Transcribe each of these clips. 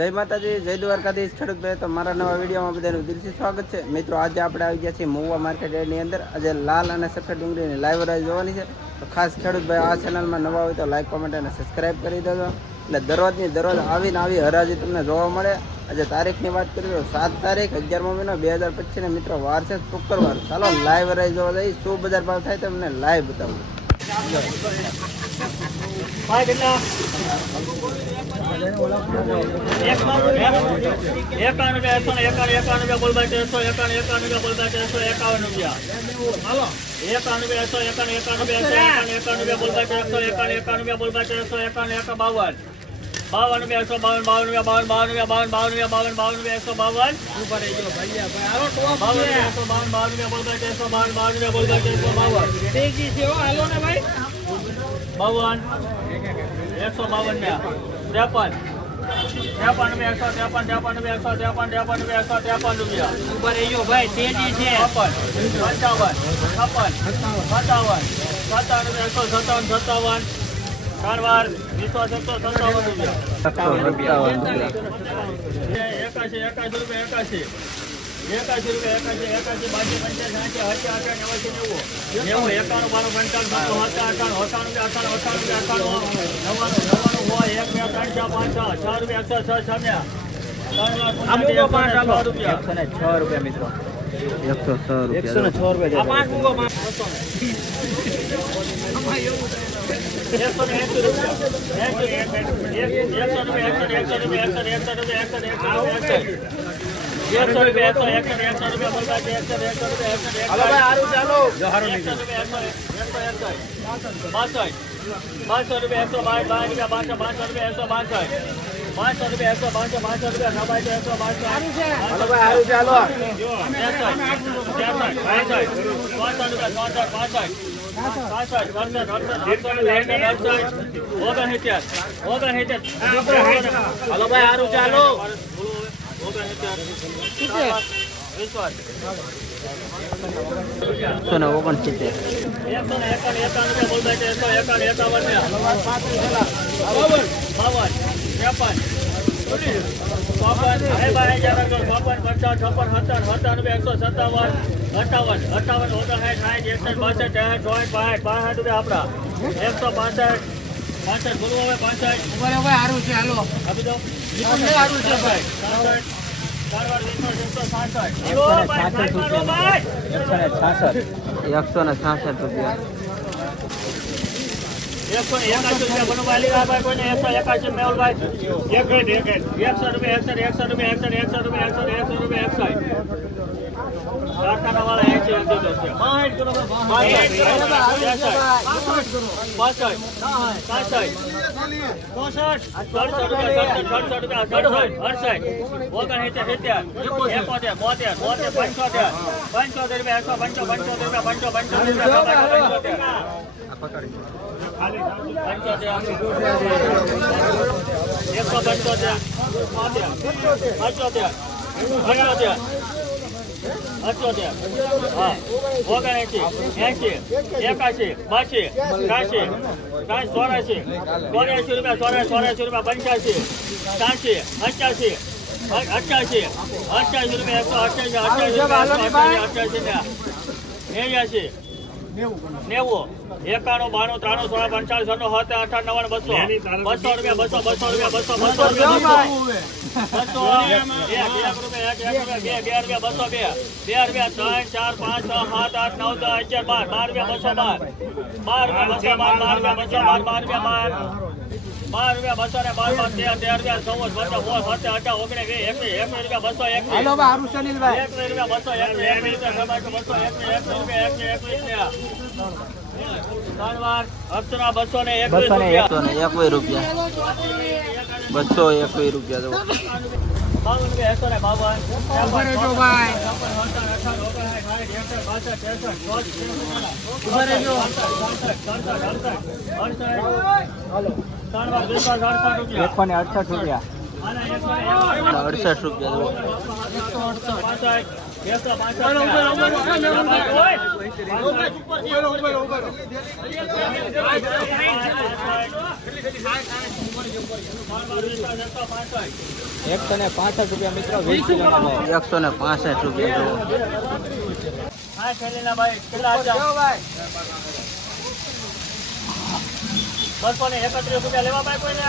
જય માતાજી, જય દ્વારકાધીશ. ખેડૂત ભાઈ તો મારા નવા વિડીયોમાં બધાનું દિલથી સ્વાગત છે. મિત્રો, આજે આપણે આવી ગયા છીએ મહુવા માર્કેટ એની અંદર. આજે લાલ અને સફેદ ડુંગળીની લાઈવ રાઈઝ જોવાની છે. તો ખાસ ખેડૂત ભાઈ આ ચેનલમાં નવા હોય તો લાઈક કોમેન્ટ અને સબસ્ક્રાઈબ કરી દેજો. એટલે દરરોજની દરરોજ આવીને આવી હરાજી તમને જોવા મળે. આજે તારીખની વાત કરીએ તો સાત તારીખ અગિયારમો મહિનો, બે હજાર પચીસને મિત્રો, વાર છે શુક્રવાર. ચાલો લાઈવ રાઈઝ જોવા જઈએ. શું બજાર ભાવ થાય તમને લાઈવ બતાવું. એકાણું રૂપિયા એકસો ને એકાણું એકાણું રૂપિયા બોલબાઈ તેરસો એકાણું એકાણું રૂપિયા બોલબાઈ તેરસો એકાવન રૂપિયા એકાણું રૂપિયા એકસો એકાણું એકાણું રૂપિયા એકસો એકાણું એકાણું રૂપિયા બોલબાઈ તેરસો એકાણું એકાણું રૂપિયા બોલબાઈ તેરસો એકાણું એકા બાવન બાવન રૂપિયા એકસો બાવન બાવન રૂપિયા બાવન બાવન રૂપિયા બાવન બાવન રૂપિયા બાવન બાવન રૂપિયા એકસો બાવન બાવન રૂપિયા એકસો બાવન બાવન રૂપિયા બોલબાઈ તેરસો બાવન બાવન રૂપિયા બોલબાઈ તેરસો બાવન બાવન એકસો બાવન ને ત્રેપન. ત્રેપન એકસો ત્રેપન ત્રેપન એકસો ત્રેપન ત્રેપન રૂપિયા. એકસો ત્રેપન રૂપિયા છપ્પન પંચાવન છપ્પન સત્તાવન સત્તાવન એકસો સત્તાવન સત્તાવન. ચાર વાર વીસો સત્તો સત્તાવન રૂપિયા એકાશી એકાશી રૂપિયા એકાશી. એકાશી રૂપિયા એકાશી એકાશી બાજી પંચાસી સાઠી અઠ્યા અઠ્યા નેવાસી નેવું. નેવું એકાણું બાણું પંચાવન બાણું અઠ્ઠાણું અઠ્ઠાણું અઠ્ઠાણું અઠાણું અઠ્ઠાણું નવ્વાણું નવ્વાણું હોય એક બે ત્રણ ચાર પાંચ છ છ રૂપિયા એકસો છ ત્રણ એકસો ને છ રૂપિયા એકસો છ રૂપિયા એકસો છ રૂપિયા એકસો ને. એકસો એકસો એકસો એકસો એકસો એકસો એકસો એકસો એકસો, એકસો છે, એકસો એકસો રૂપિયા, એકસો ને એકસો. એકસો રૂપિયા, એકસો, એકસો, એકસો. ચાલો બાસઠ રૂપિયા, એકસો બાર, બાર રૂપિયા, બાસઠ, બાસઠ રૂપિયા, એકસો છે, ને ઓગણસિત્તેર એકસો છે, પાસઠ, પાસઠ, બોલવું હવે પાસઠ. આપી દો. પાસઠ, પાસઠ, ચાર વાર વીસો, એકસો સાસઠ. હાલો, ભાઈ, સાઠ મારો ભાઈ. એકસો ને છાસઠ રૂપિયા એકસો એકાસી રૂપિયા બનુભાઈ કોઈને એકસો એકાસી મેહુલભાઈ એક મિનિટ, એક એકસો રૂપિયા એકસો એકસો રૂપિયા એકસો એકસો રૂપિયા એકસો એકસો રૂપિયા એકસો. રૂપિયા, બોતેર, પંચોતેર, પંચોતેર રૂપિયા, એકસો પંચો, પંચોતેર રૂપિયા, પંચો, પંચોતેર રૂપિયા, પંચોતેર. એકસો પંચોતેર અઠ્યોતેર પંચોતેર અઠ્યોતેર હા ઓગણએંસી એંશી એકાશી બાસી ત્રાસી ત્રાસી ચોરાશી ચોર્યાસી રૂપિયા ચોર્યાસી ચોર્યાસી રૂપિયા પંચ્યાસી ત્યાંસી અઠ્યાસી અઠ્યાસી અઠ્યાસી રૂપિયા એકસો અઠ્યાસી રૂપિયા અઠ્યાસી અઠ્યાસી નેવ્યાસી નેવું. એકાણું બાણું ત્રાણું સોળ પંચાળીસ સત્તર સત્તર અઠાર નવ્વાણું બસો. બસો રૂપિયા બસો બસો રૂપિયા બસો બસો રૂપિયા બસો. બે બે રૂપિયા બસો બે. બે રૂપિયા ત્રણ ચાર પાંચ છ સાત આઠ નવ દસ અગિયાર બાર. બાર રૂપિયા બસો બાર. બાર રૂપિયા બસો બાર બાર રૂપિયા બસો બાર બાર રૂપિયા બાર. બાર રૂપિયા બસો ને બાર બાર તેર તેર રૂપિયા ચૌદ પંદર સોળ વીસ એકવીસ એકવીસ રૂપિયા બસો એકવીસ. એકવીસ રૂપિયા બસો એકવીસ એકવીસ રૂપિયા બસો એકવીસ એકવીસ રૂપિયા એકવીસ બસો ને રૂપિયા. એકસો ને બસો એકવીસ રૂપિયા બાવન રૂપિયા એકસો ને બાવન. છપ્પન, છપ્પન, એકસો ને અડસઠ રૂપિયા. અડસઠ રૂપિયા એકસો ને પાસઠ રૂપિયા મિત્રો વીસ ભાવ. એકસો ને પાસઠ રૂપિયા હા ભાઈ કેટલા હતા? બસો ને એકત્રીસ રૂપિયા લેવા ભાઈ કોઈને?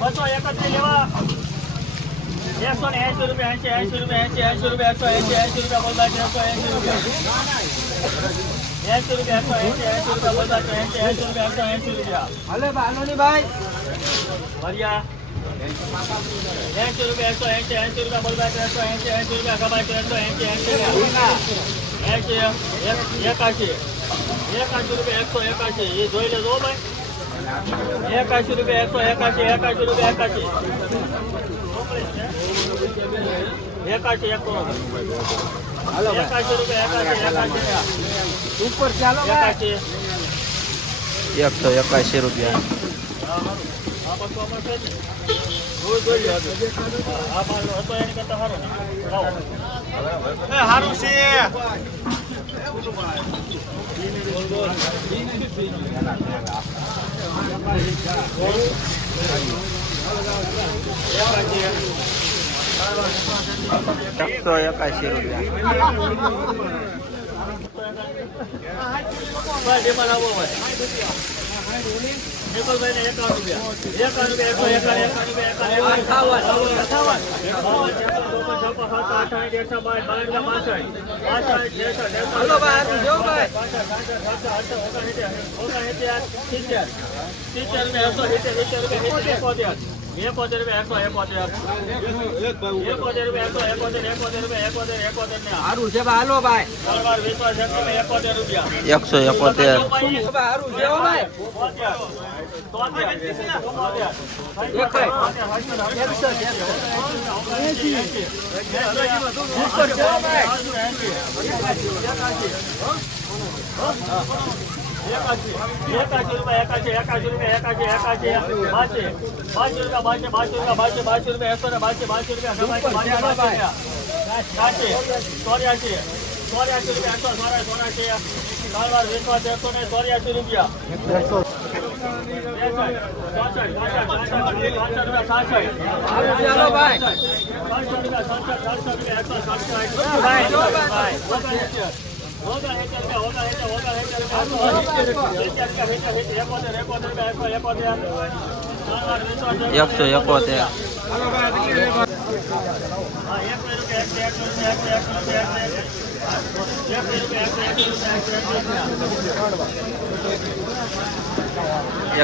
બસો એકત્રીસ લેવા. એકસો ને એસી રૂપિયા એસી એસી રૂપિયા એસી એસી રૂપિયા એકસો એસી એસી રૂપિયા બોલતા છે એકસો એસી રૂપિયા. એસી રૂપિયા એકસો એસી એસી રૂપિયા બોલતા છે એસી એસી રૂપિયા એકસો એસી રૂપિયા. હલે ભાઈ ભાઈ. ભર્યા એસી રૂપિયા એકસો એસી એસી રૂપિયા બોલતા છે એકસો એસી એસી રૂપિયા કમાય છે એકસો એસી એસી એસી એક- એકાશી એકાશી રૂપિયા એકસો એકાશી એ જોઈ લેજો ભાઈ. એકાશી રૂપિયા એકસો એકાશી એકાશી રૂપિયા એકસો હાલો ભાઈ. એકાશી રૂપિયા એકાશી એકાશી. ઉપર ચાલો એકાશી. એકસો એકાશી રૂપિયા. સારું છે. એકસો એકાશી રૂપિયા હારું એકોતેર. રૂપિયા, એકસો એકોતેર. એકોતેર રૂપિયા, એકસો એકોતેર, એકોતેર રૂપિયા, એકોતેર, એકોતેર ને. સારું છે ભાઈ હાલો ભાઈ એકસો એકોતેર રૂપિયા. એકસો એકોતેર. સારું છે ભાઈ એકાશી રૂપિયા એકાશી એકાશી રૂપિયા એકાશી એકાશી બાસી બાસી રૂપિયા બાસી બાસી રૂપિયા બાસી બાસી રૂપિયા એકસો ને બાસી બાસી રૂપિયા ચોર્યાસી ચોર્યાસી રૂપિયા એકસો ચોરાસી ચોરાસી કાળવાર વિશ્વાસ એકસો ને ચોર્યાસી રૂપિયા સારું છે હાલો ભાઈ એકસો એકોતેર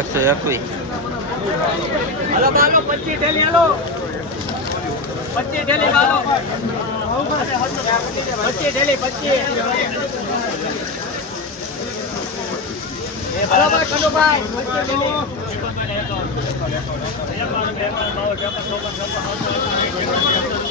એકસો એકવીસ. હાલો હાલો પચીસ ઠેલી હાલો. પચીસ ઠેલી હાલો પચીસ ઠેલી, પચીસ. હાલો, ભાઈ કનુભાઈ પચીસ ઠેલી.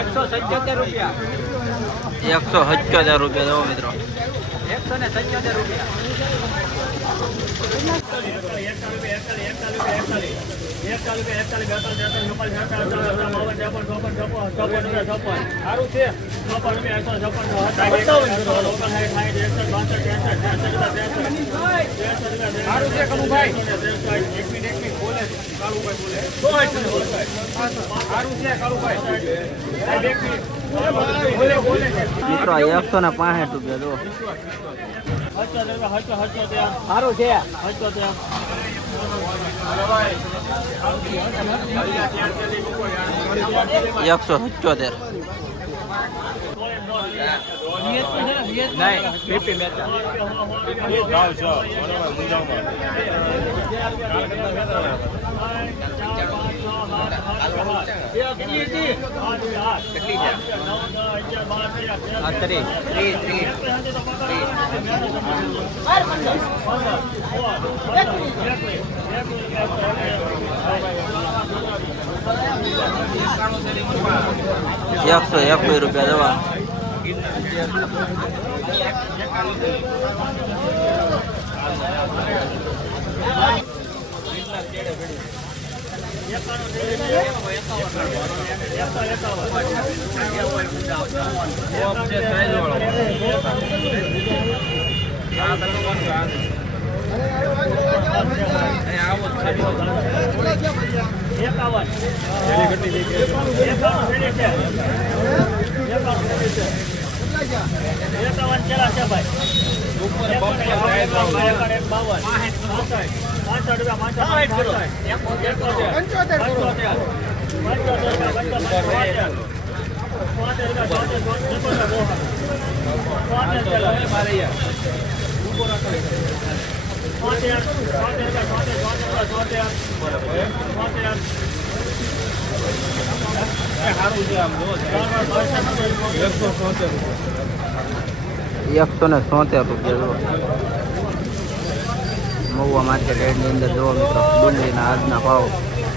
એકસો સત્યોતેર રૂપિયા. એકસો સત્યોતેર રૂપિયા મિત્રો. એકસો ને સત્યોતેર રૂપિયા. મિત્રો એકસો ને પાસઠ રૂપિયા દેવો સારું છે એકસો સત્યોતેર નહીં બીપી મેચા કેટલી હતી કેટલી છે આ ત્રીસ ત્રીસ ત્રીસ એકસો એકવીસ રૂપિયા દવા એકાવન. એકાવન. એકાવન. એકાવન કેલા છે ભાઈ બાવન પાંસઠ રૂપિયા પંચોતેર. રૂપિયા જો એકસો ને સોતેર રૂપિયા જુઓ. મહુવા માર્કેટ રેટની અંદર જોવા મિત્રો ડુંગળીના આજના ભાવ.